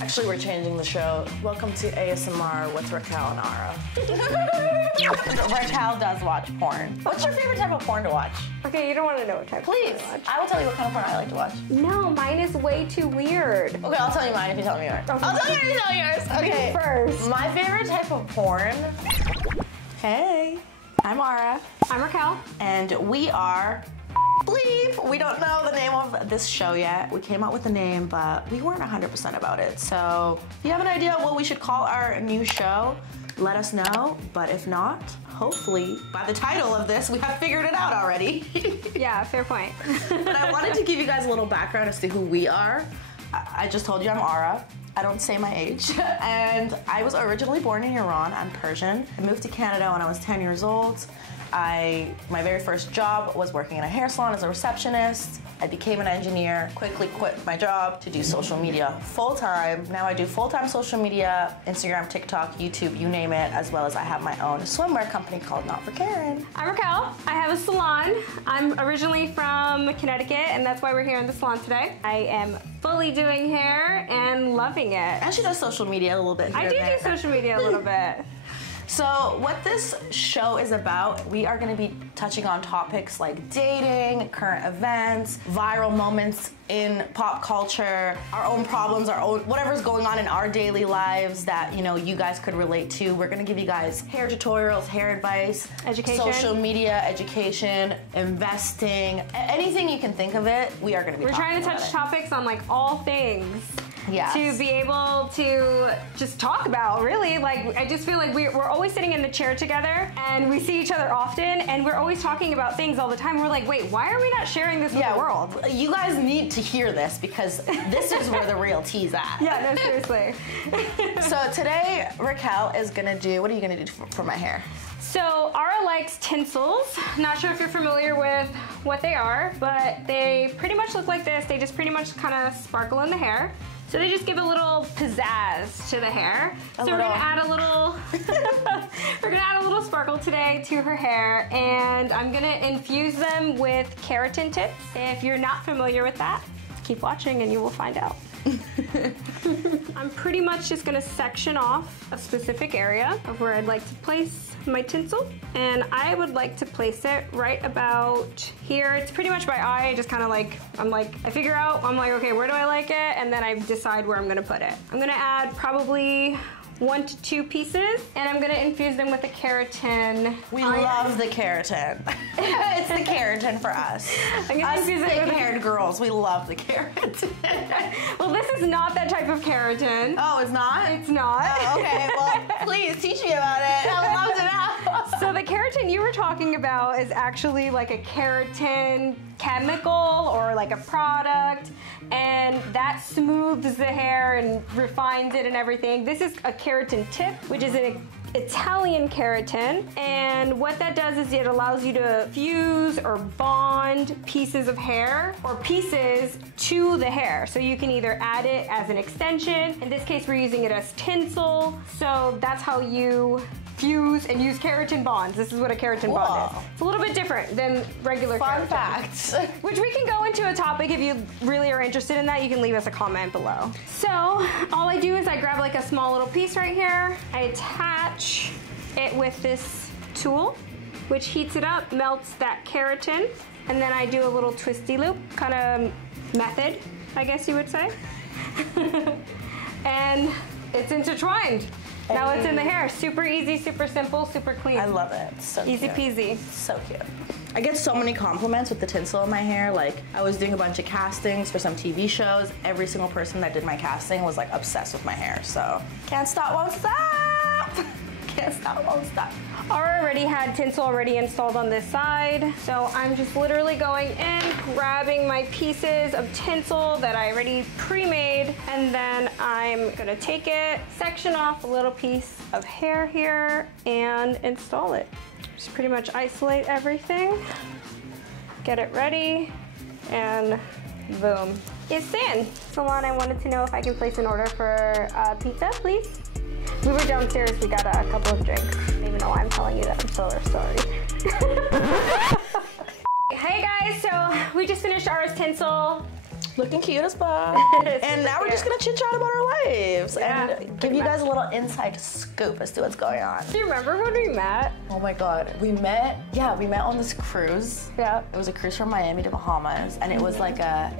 Actually, we're changing the show. Welcome to ASMR with Raquel and Ara. Raquel does watch porn. What's your favorite type of porn to watch? Okay, you don't want to know what type Please, of porn I watch. I will tell you what kind of porn I like to watch. No, mine is way too weird. Okay, I'll tell you mine if you tell me yours. Okay. I'll tell you if you tell yours. Okay. You first. My favorite type of porn. Hey, I'm Ara. I'm Raquel. And we are Bleep. We don't know the name of this show yet. We came up with the name, but we weren't 100% about it. So if you have an idea what we should call our new show, let us know. But if not, hopefully by the title of this, we have figured it out already. Yeah, fair point. But I wanted to give you guys a little background as to who we are. I just told you I'm Ara. I don't say my age. And I was originally born in Iran. I'm Persian. I moved to Canada when I was 10 years old. My very first job was working in a hair salon as a receptionist. I became an engineer, quickly quit my job to do social media full-time. Now I do full-time social media, Instagram, TikTok, YouTube, you name it, as well as I have my own swimwear company called Not for Karen. I'm Raquel. I have a salon. I'm originally from Connecticut, and that's why we're here in the salon today. I am fully doing hair and loving it. And she does social media a little bit here I do and there. social media a little bit. So what this show is about, we are going to be touching on topics like dating, current events, viral moments in pop culture, our own problems, our own whatever's going on in our daily lives that, you know, you guys could relate to. We're going to give you guys hair tutorials, hair advice, education, social media, education, investing, anything you can think of it. We are going to be. We're trying to touch topics on like all things. Yes. To be able to just talk about, really. Like, I just feel like we're always sitting in the chair together and we see each other often and we're always talking about things all the time. We're like, wait, why are we not sharing this with the world? You guys need to hear this because this is where the real tea's at. Yeah, no, seriously. So today, Raquel is gonna do, what are you gonna do for my hair? So Ara likes tinsels. Not sure if you're familiar with what they are, but they pretty much look like this. They just pretty much kind of sparkle in the hair. So they just give a little pizzazz to the hair. We're gonna add a little, we're gonna add a little sparkle today to her hair, and I'm gonna infuse them with keratin tips. If you're not familiar with that, keep watching and you will find out. I'm pretty much just gonna section off a specific area of where I'd like to place my tinsel, and I would like to place it right about here. It's pretty much by eye. I just kind of like, I figure out, I'm like, okay, where do I like it? And then I decide where I'm gonna put it. I'm gonna add probably 1 to 2 pieces, and I'm gonna infuse them with the keratin. We love the keratin. It's the keratin for us. I'm gonna infuse it with thick-haired girls, we love the keratin. Well, this is not that type of keratin. Oh, it's not? It's not. Oh, okay, well, please teach me about it. I would love to know. So the keratin you were talking about is actually like a keratin chemical or like a product, and that smooths the hair and refines it and everything. This is a keratin tip, which is an Italian keratin, and what that does is it allows you to fuse or bond pieces of hair or pieces to the hair. So you can either add it as an extension. In this case, we're using it as tinsel. So that's how you fuse and use keratin bonds. This is what a keratin bond is. It's a little bit different than regular keratin. Fun facts. Which we can go into a topic. If you really are interested in that, you can leave us a comment below. So all I do is I grab like a small little piece right here. I attach it with this tool, which heats it up, melts that keratin, and then I do a little twisty loop kind of method, I guess you would say. And it's intertwined. Now it's in the hair. Super easy, super simple, super clean. I love it. So easy cute. peasy. So cute. I get so many compliments with the tinsel in my hair. Like, I was doing a bunch of castings for some TV shows. Every single person that did my casting was like obsessed with my hair. So can't stop, won't stop. Can't stop, won't stop. Ara already had tinsel already installed on this side, so I'm just literally going in, grabbing my pieces of tinsel that I already pre-made, and then I'm gonna take it, section off a little piece of hair here, and install it. Just pretty much isolate everything, get it ready, and boom. It's in. Salon, I wanted to know if I can place an order for pizza, please. We were downstairs, we got a couple of drinks. I don't even know why I'm telling you that, I'm so sorry. Hey guys, so we just finished ours tinsel. Looking cute as fuck. And now we're just gonna chit chat about our lives and give you guys a little inside scoop as to what's going on. Do you remember when we met? Oh my god, we met on this cruise. Yeah. It was a cruise from Miami to Bahamas, and it was like a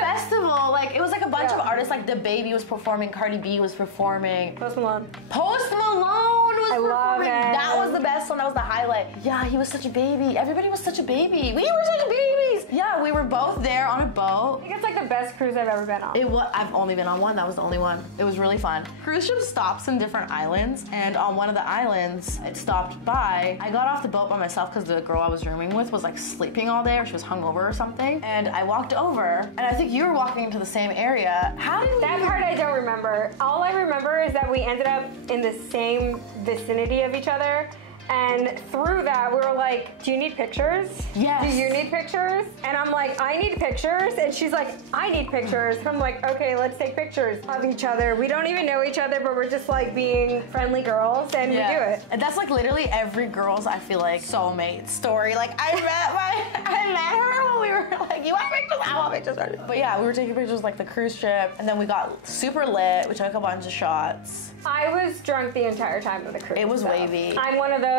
festival. Like it was like a bunch of artists. Like the Baby was performing, Cardi B was performing, Post Malone. Post Malone was performing. Love it. That was the best one. That was the highlight. Yeah, he was such a baby. Everybody was such a baby. We were such babies. Yeah, we were both there on a boat. I think it's like the best cruise I've ever been on. I've only been on one. That was the only one. It was really fun. Cruise ship stops in different islands, and on one of the islands, it stopped by. I got off the boat by myself because the girl I was rooming with was like sleeping all day, or she was hungover or something. And I walked over, and I think you were walking into the same area. How did that part I don't remember. All I remember is that we ended up in the same vicinity of each other. And through that, we were like, do you need pictures? Yes. Do you need pictures? And I'm like, I need pictures. And she's like, I need pictures. I'm like, okay, let's take pictures of each other. We don't even know each other, but we're just like being friendly girls, and we do it. And that's like literally every girl's, I feel like, soulmate story. Like I met her when we were like, you want pictures? I want pictures. But yeah, we were taking pictures like the cruise ship, and then we got super lit. We took a bunch of shots. I was drunk the entire time of the cruise. It was wavy. I'm one of those.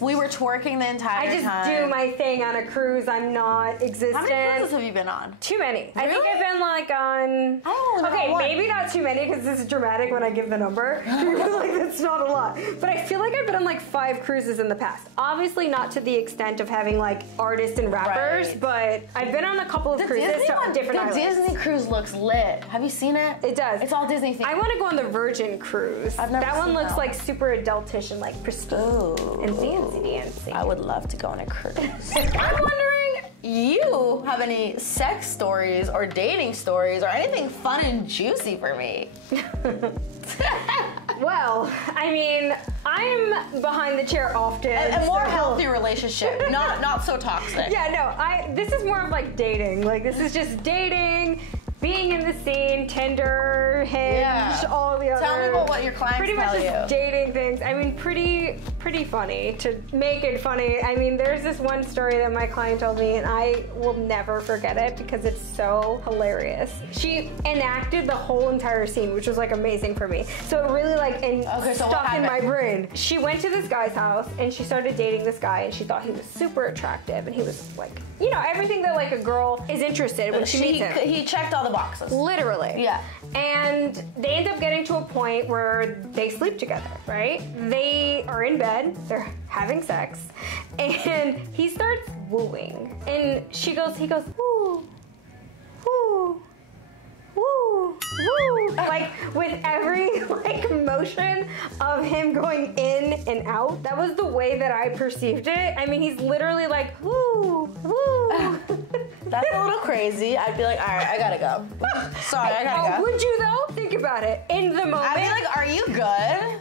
We were twerking the entire time. I just do my thing on a cruise. I'm not existent. How many cruises have you been on? Too many. Really? I think I've been like on. Okay, maybe not too many because this is dramatic when I give the number. Like that's not a lot. But I feel like I've been on like 5 cruises in the past. Obviously not to the extent of having like artists and rappers, but I've been on a couple of cruises to different islands. The Disney cruise looks lit. Have you seen it? It does. It's all Disney themed. I want to go on the Virgin cruise. I've never that seen one looks that like super adultish and like pristine. And fancy. I would love to go on a cruise. I'm wondering, you have any sex stories or dating stories or anything fun and juicy for me? Well, I mean, I'm behind the chair often. A more healthy relationship, not so toxic. Yeah, no, this is more of like dating. Like this is just dating, being in the scene, Tinder, Hinge, all the other. Tell me what your clients pretty much tell just you. Dating things. I mean, pretty funny to make it funny. I mean, there's this one story that my client told me, and I will never forget it because it's so hilarious. She enacted the whole entire scene, which was like amazing for me. So it really like stuck in my brain. She went to this guy's house and she started dating this guy, and she thought he was super attractive, and he was like, you know, everything that like a girl is interested in when she meets him. He checked all the boxes. Literally. Yeah. And they end up getting to a point where they sleep together, right? They are in bed, they're having sex, and he starts wooing. And he goes, woo, woo, woo, woo. Like with every like motion of him going in and out. That was the way that I perceived it. I mean, he's literally like, woo, woo. That's a little crazy. I'd be like, all right, I gotta go. Sorry, I gotta go. Would you though? Think about it. In the moment. I'd be like, are you good?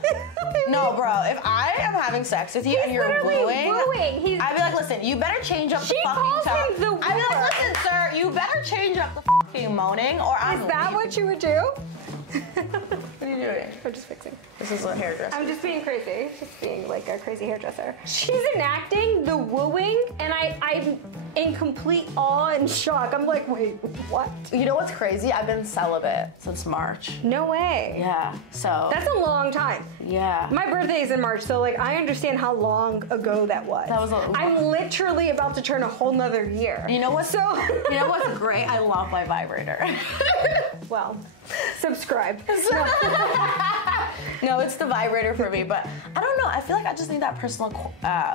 No, bro. If I am having sex with you and you're wooing, I'd be like, listen, you better change up the fucking tone. I'd be like, listen, sir, you better change up the fucking moaning, or I'm. Is that what you would do? What are you doing? I'm just fixing. This is a hairdresser. I'm just being crazy. Just being like a crazy hairdresser. She's enacting the wooing, and I'm in complete awe and shock. I'm like, wait, what? You know what's crazy? I've been celibate since March. No way. Yeah, so. That's a long time. Yeah. My birthday is in March, so like I understand how long ago that was. I'm literally about to turn a whole nother year. You know what's you know what's great? I love my vibrator. Well, subscribe. No, it's the vibrator for me, but I don't know. I feel like I just need that personal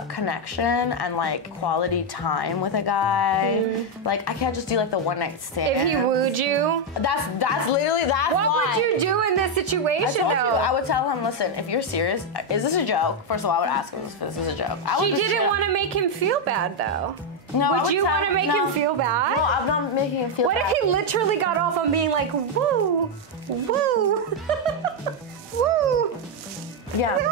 connection and like quality time with a guy. Like I can't just do like the one night stand. If he wooed you, that's literally why. What would you do in this situation though? I would tell him, listen, if you're serious, is this a joke? First of all, I would ask him if this is a joke. She didn't want to make him feel bad though. No, would you want to make him feel bad? No, I'm not making him feel bad. What if he literally got off on being like, woo, woo, woo? Yeah. No,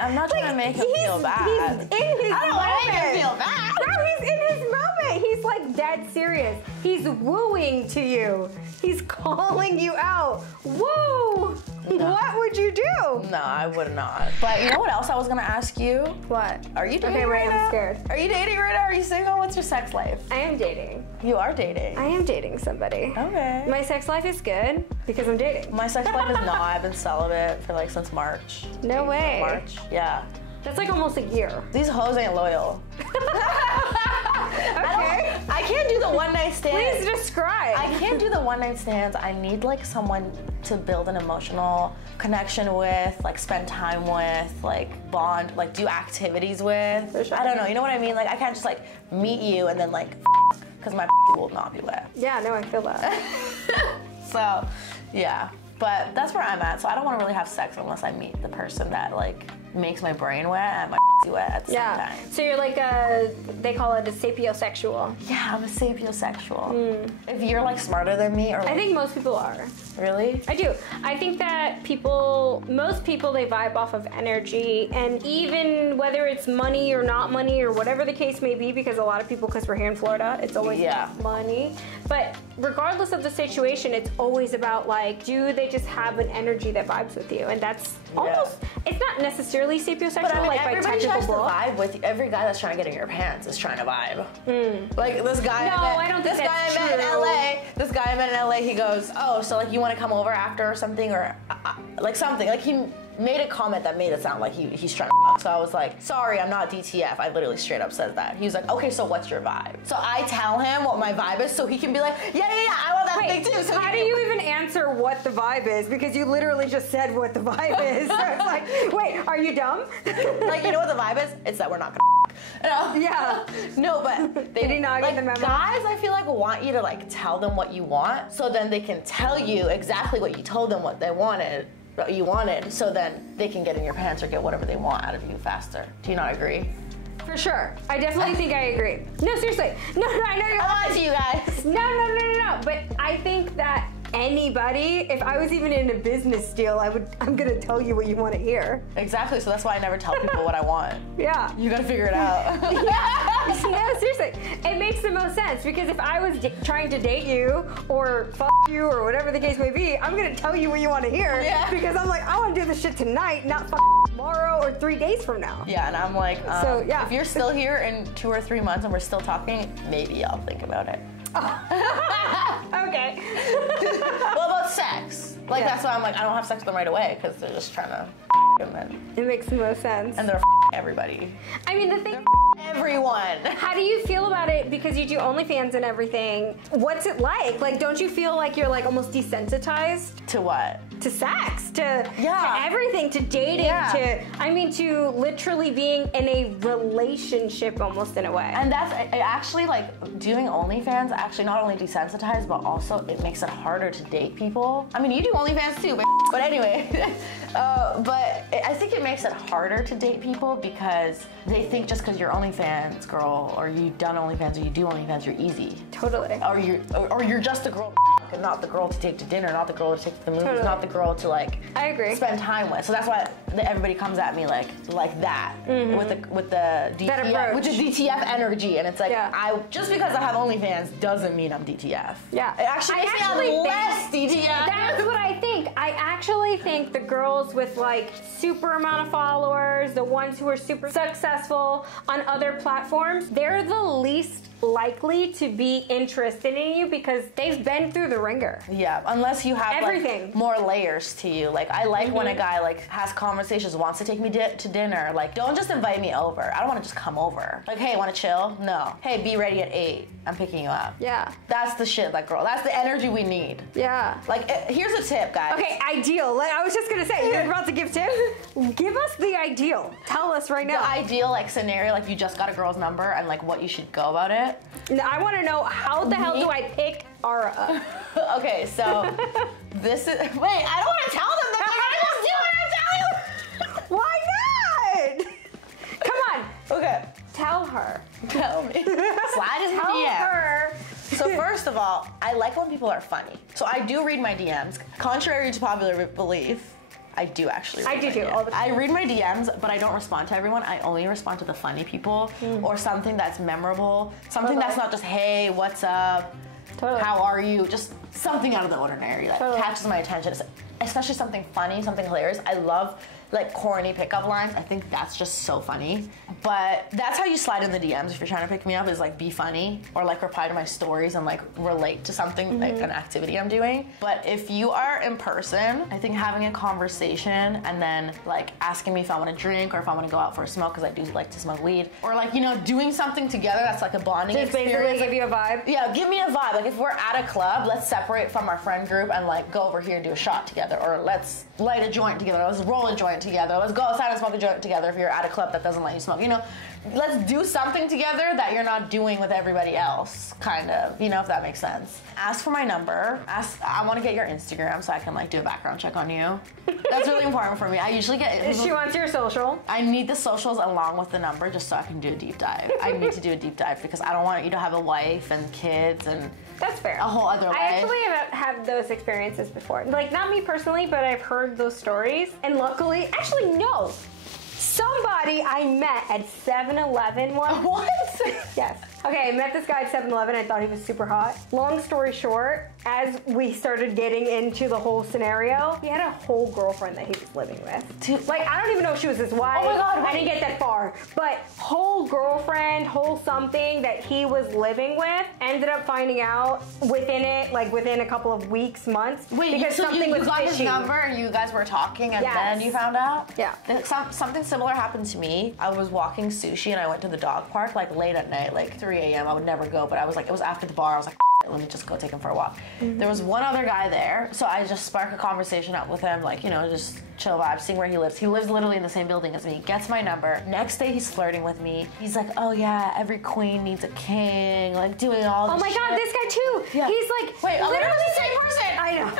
I'm not trying to make him feel bad. He's in his I don't want to make him feel bad. No, he's in his moment. He's like dead serious. He's wooing to you. He's calling you out. Woo! No. What would you do? No, I would not. But you know what else I was gonna ask you? What? Are you dating Okay, wait, right now? I'm scared. Are you dating right now? Are you single? What's your sex life? I am dating. You are dating. I am dating somebody. Okay. My sex life is good because I'm dating. My sex life is not. I've been celibate for like since March. No way. March. Yeah. That's like almost a year. These hoes ain't loyal. Okay. I can't do the one night stands. Please describe. I can't do the one night stands. I need like someone to build an emotional connection with, like spend time with, like bond, like do activities with. For sure. I don't know, you know what I mean? Like I can't just like meet you and then like because my will not be wet. Yeah, no, I feel that. So, yeah. But that's where I'm at. So I don't want to really have sex unless I meet the person that like makes my brain wet and my wet at the same time. So you're like they call it a sapiosexual. Yeah, I'm a sapiosexual. If you're like smarter than me or like, I think most people are. Really? I do. I think that most people, they vibe off of energy, and even whether it's money or not money or whatever the case may be, because a lot of people, because we're here in Florida, it's always about money. But regardless of the situation, it's always about like, do they just have an energy that vibes with you? And that's almost, it's not necessarily sapiosexual, but I mean, like by everybody technical tries to book. vibe with you. Every guy that's trying to get in your pants is trying to vibe. Like this guy. No, I don't think this guy I met in LA. This guy I met in LA. He goes, oh, so like you want to come over after or something, or like something. Like he made a comment that made it sound like he's trying to fuck. So I was like, sorry, I'm not DTF. I literally straight up said that. He was like, okay, so what's your vibe? So I tell him what my vibe is so he can be like, yeah, I want that thing too. So how do you even answer what the vibe is? Because you literally just said what the vibe is. So it's like, wait, are you dumb? Like, you know what the vibe is? It's that we're not gonna no. Yeah. No, but Did he not like, get the memo? guys, I feel like want you to like tell them what you want so then they can tell you exactly what you told them what you wanted, so then they can get in your pants or get whatever they want out of you faster. Do you not agree? For sure. I definitely think I agree. No, seriously. No, I know you're I lied to you guys. No. But I think that anybody, if I was even in a business deal, I'm gonna tell you what you want to hear. Exactly, so that's why I never tell people what I want. Yeah. You gotta figure it out. No, seriously. It makes the most sense, because if I was trying to date you or fuck you or whatever the case may be, I'm gonna tell you what you want to hear. Yeah. Because I'm like, I want to do this shit tonight, not tomorrow or 3 days from now. Yeah, and I'm like, so, yeah. if you're still here in 2 or 3 months and we're still talking, maybe I'll think about it. Okay. What about sex? Like, that's why I'm like, I don't have sex with them right away, because they're just trying to and then. It makes the most sense. And they're everybody. I mean, the thing. Everyone. How do you feel about it? Because you do OnlyFans and everything. What's it like? Like, don't you feel like you're like almost desensitized? To what? To sex, to everything, to dating, to literally being in a relationship almost in a way. And that's actually like doing OnlyFans actually not only desensitized, but also it makes it harder to date people. I mean, you do OnlyFans too, but anyway. But I think it makes it harder to date people because they think just because you're OnlyFans girl or you've done OnlyFans or you do OnlyFans, you're easy. Totally. Or you're just a girl and not the girl to take to dinner, not the girl to take to the movies, not the girl to like I agree. spend time with. So that's why everybody comes at me like that with the DTF, with the DTF energy, and it's like I just because I have OnlyFans doesn't mean I'm DTF. Yeah, it actually makes me have less DTF. That's what I think. I actually think the girls with like super amount of followers, the ones who are super successful on other platforms, they're the least likely to be interested in you because they've been through the ringer. Yeah, unless you have everything. Like, more layers to you. Like I like when a guy like has conversations, wants to take me to dinner. Like don't just invite me over. I don't want to just come over. Like hey, want to chill? No. Hey, be ready at 8. I'm picking you up. Yeah. That's the shit, like girl. That's the energy we need. Yeah. Like here's a tip, guys. Okay, ideal. Like, I was just gonna say, you're about to give tips. Give us the ideal. Tell us right now. The ideal like scenario, like you just got a girl's number and like what you should go about it. I want to know how the hell do I pick Ara? Okay, so this is. Wait, I don't want to tell them that. I just do what I tell you. Why not? Come on. Okay. Tell her. Tell me. Slide in the DM. Tell her. So first of all, I like when people are funny. So I do read my DMs. Contrary to popular belief, I do actually read I do too, all the time. I read my DMs, but I don't respond to everyone. I only respond to the funny people or something that's memorable. Something that's not just, hey, what's up? How are you? Just something out of the ordinary that catches my attention. especially something funny, something hilarious. I love like corny pickup lines. I think that's just so funny. But that's how you slide in the DMs if you're trying to pick me up, is like be funny or like reply to my stories and like relate to something, like an activity I'm doing. But if you are in person, I think having a conversation and then like asking me if I want to drink or if I want to go out for a smoke, because I do like to smoke weed, or like, you know, doing something together that's like a bonding experience. Basically give you a vibe? Yeah, give me a vibe. Like if we're at a club, let's separate from our friend group and like go over here and do a shot together, or let's light a joint together, let's roll a joint together, let's go outside and smoke a joint together if you're at a club that doesn't let you smoke. You know, let's do something together that you're not doing with everybody else, kind of, you know, if that makes sense. Ask for my number. I want to get your Instagram so I can like do a background check on you. That's really important for me. I usually get... She wants your social. I need the socials along with the number just so I can do a deep dive. I need to do a deep dive because I don't want you to have a wife and kids and... That's fair. A whole other life. I actually have had those experiences before. Like, not me personally, but I've heard those stories. And luckily, actually, no. Somebody I met at 7-Eleven once. What? Yes. Okay, I met this guy at 7-Eleven. I thought he was super hot. Long story short, as we started getting into the whole scenario, he had a whole girlfriend that he was living with. Dude. Like, I don't even know if she was his wife. Oh my God, I didn't get that far. But whole girlfriend, whole something that he was living with, ended up finding out within a couple of weeks, months. Wait, because so something you was got his fishy. number and you guys were talking and Yes. then you found out? Yeah. Something similar happened to me. I was walking sushi and I went to the dog park like late at night, like 3 a.m. I would never go, but I was like, it was after the bar. I was like, let me just go take him for a walk. There was one other guy there, so I just spark a conversation up with him, like, you know, just chill vibe, seeing where he lives. He lives literally in the same building as me, gets my number. Next day he's flirting with me. He's like, oh yeah, every queen needs a king, like doing all this Oh my shit. God, this guy too. Yeah. He's like, wait, literally the same person. I know.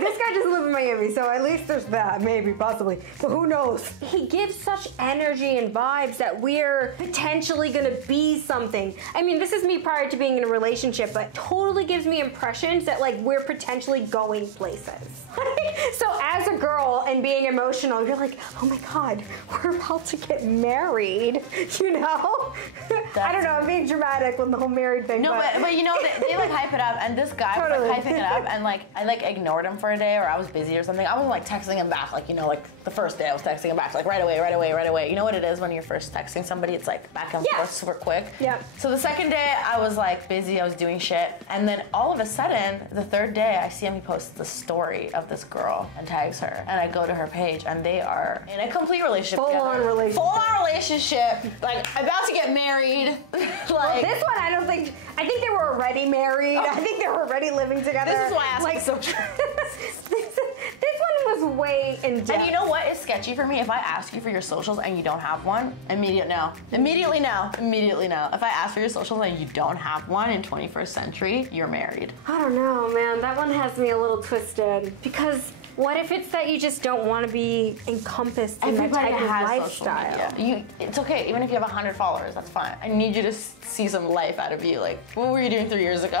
This guy doesn't live in Miami, so at least there's that, maybe, possibly. But who knows? He gives such energy and vibes that we're potentially gonna be something. I mean, this is me prior to being in a relationship, but totally gives me impressions that like we're potentially going places. So as a girl and being emotional, you're like, oh my God, we're about to get married, you know? I don't know, I'm being dramatic with the whole married thing. No, but you know, they like hype it up, and this guy was like hyping it up, and like I like ignored him for a day, or I was busy or something. I wasn't like texting him back, like, you know, like the first day I was texting him back, like right away. You know what it is when you're first texting somebody? It's like back and forth super quick. Yeah. So the second day I was like busy, I was doing shit, and then all of a sudden, the third day I see him, he posts the story of this girl and tags her, and I go to her page, and they are in a complete relationship Full-on relationship. Full-on relationship, like about to get married. Like, well, this one, I think they were already married. Oh. I think they were already living together. This is why I asked like, so this one was way in depth. And you know what is sketchy for me? If I ask you for your socials and you don't have one, immediately no. If I ask for your socials and you don't have one in 21st century, you're married. I don't know, man. That one has me a little twisted because what if it's that you just don't want to be encompassed in that type of lifestyle? It's okay, even if you have 100 followers, that's fine. I need you to see some life out of you. Like, what were you doing 3 years ago?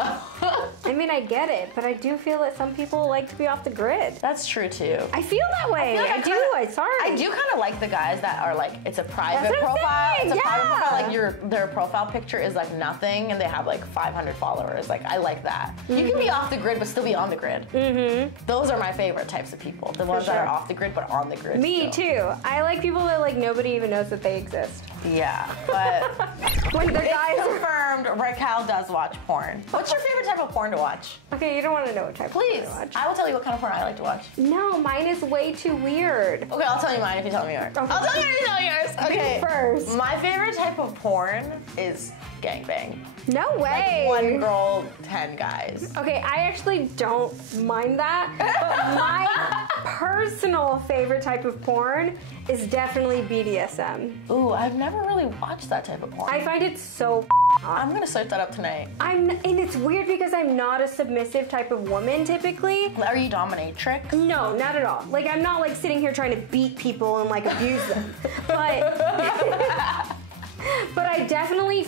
I mean, I get it, but I do feel that some people like to be off the grid. That's true too. I feel that way. I do. It's hard. I do kind of like the guys that are like, it's a private profile. It's a private profile. Like their profile picture is like nothing, and they have like 500 followers. Like, I like that. You can be off the grid, but still be on the grid. Those are my favorite types of people. The ones that are off the grid, but on the grid. Me too. I like people that like nobody even knows that they exist. Yeah, but when the guys confirmed, Raquel does watch porn. What's your favorite type of porn to watch? Okay, you don't want to know what type Please, of porn I watch. I will tell you what kind of porn I like to watch. No, mine is way too weird. Okay, I'll tell you mine if you tell me yours. Okay. I'll tell you if you tell me yours. Okay. Me first. My favorite type of porn is gangbang. No way. Like 1 girl, 10 guys. Okay, I actually don't mind that, but my personal favorite type of porn is definitely BDSM. Ooh, I've never really watched that type of porn. I find it so I'm gonna search that up tonight. and it's weird because I'm not a submissive type of woman typically. Are you dominatrix? No, not at all. Like, I'm not like sitting here trying to beat people and like abuse them. But but I definitely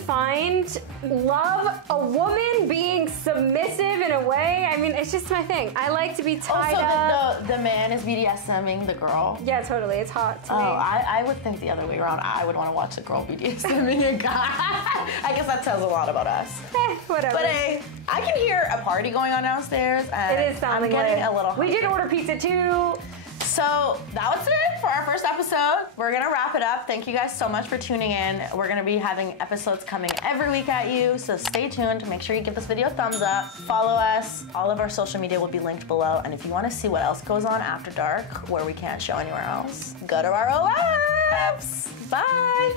love a woman being submissive in a way. I mean, it's just my thing. I like to be tied up. The man is BDSMing the girl? Yeah, totally. It's hot to me. I would think the other way around. I would want to watch a girl BDSMing a guy. I guess that says a lot about us. Whatever. But hey, I can hear a party going on downstairs, and it is sounding I'm getting a little hungry. We did order pizza too. So that was it for our first episode. We're gonna wrap it up. Thank you guys so much for tuning in. We're gonna be having episodes coming every week at you, so stay tuned. Make sure you give this video a thumbs up. Follow us. All of our social media will be linked below. And if you wanna see what else goes on after dark, where we can't show anywhere else, go to our OLabs. Bye.